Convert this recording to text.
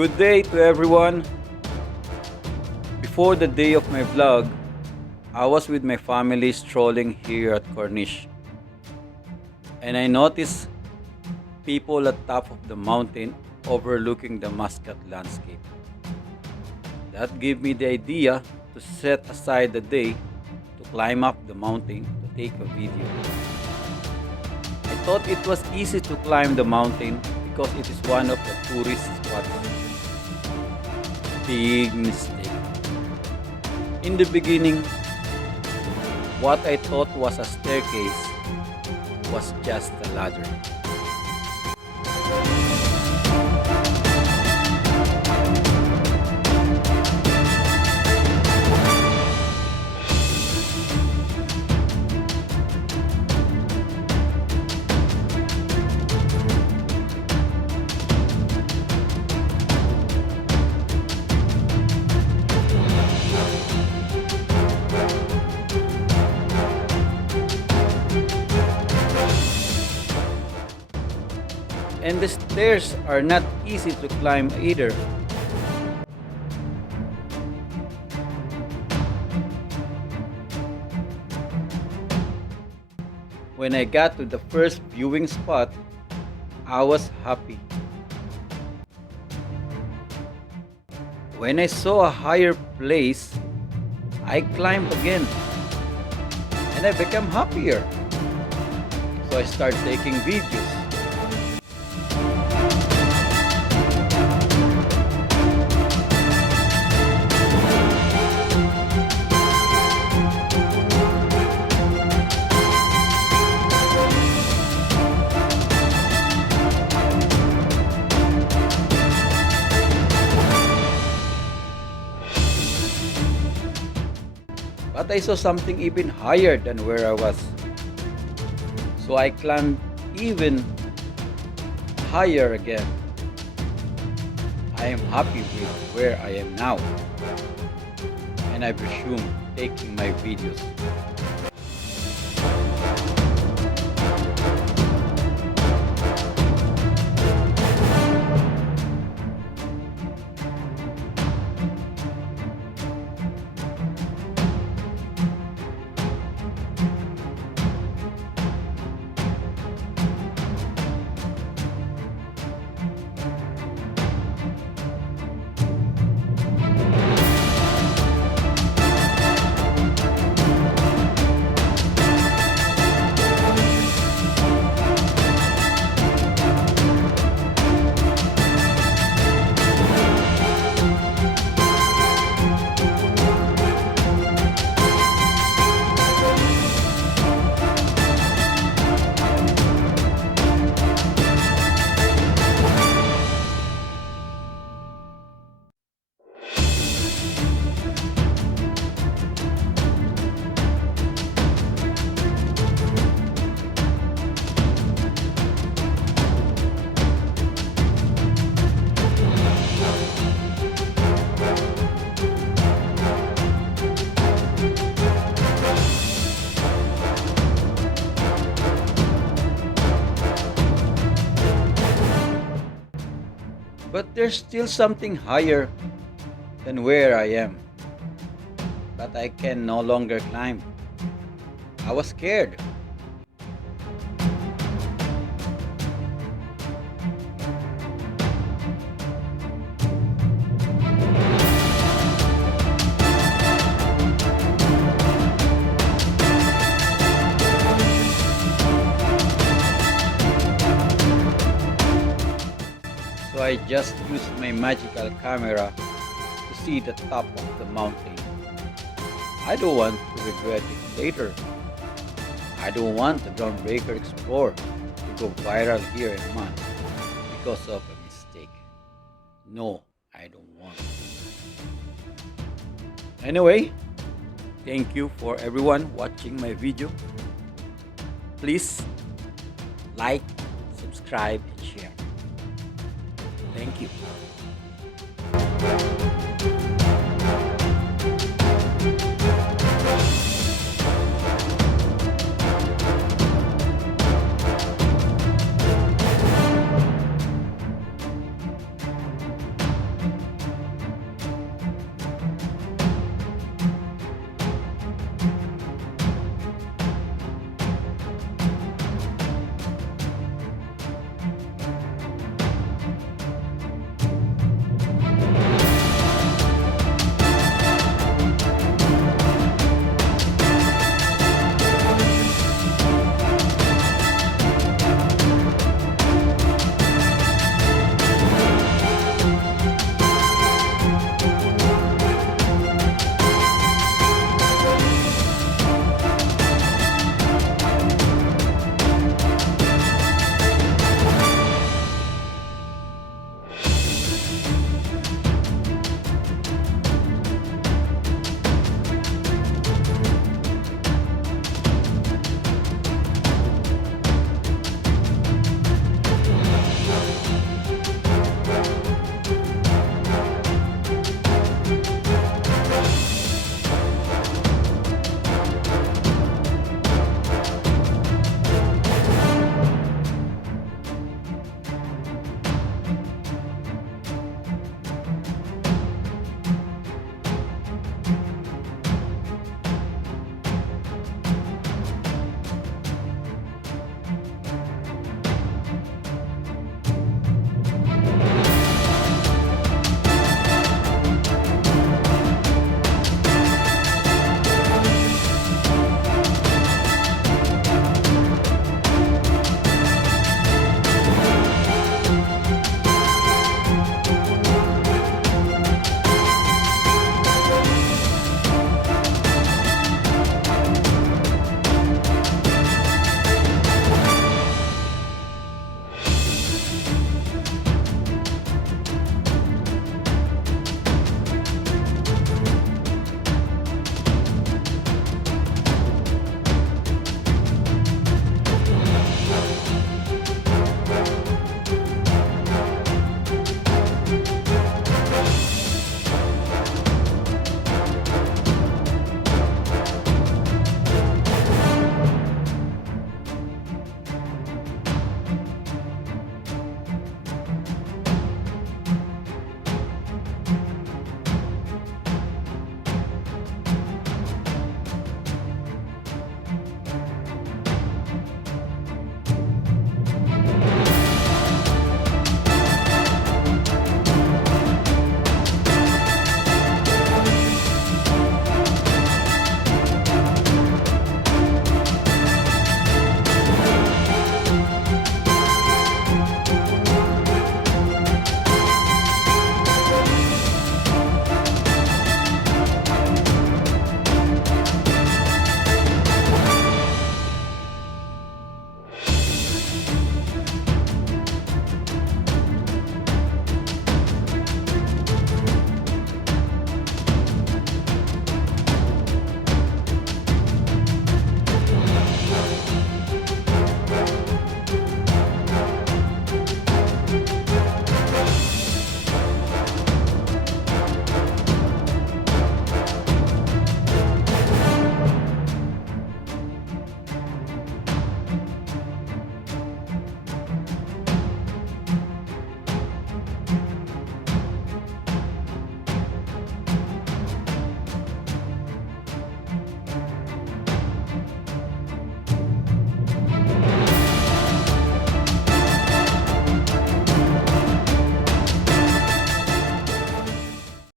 Good day to everyone. Before the day of my vlog, I was with my family strolling here at Corniche. And I noticed people at top of the mountain overlooking the Muscat landscape. That gave me the idea to set aside the day to climb up the mountain to take a video. I thought it was easy to climb the mountain because it is one of the tourist spots. Big mistake. In the beginning, what I thought was a staircase was just a ladder. And the stairs are not easy to climb either. When I got to the first viewing spot, I was happy. When I saw a higher place, I climbed again. And I became happier. So I started taking videos. But I saw something even higher than where I was. So I climbed even higher again. I am happy with where I am now. And I resume taking my videos. But there's still something higher than where I am. But I can no longer climb. I was scared. So I just used my magical camera to see the top of the mountain. I don't want to regret it later. I don't want the Groundbreaker Explorer to go viral here in Man because of a mistake. No, I don't want. Anyway, thank you for everyone watching my video. Please like, subscribe, and share. Thank you.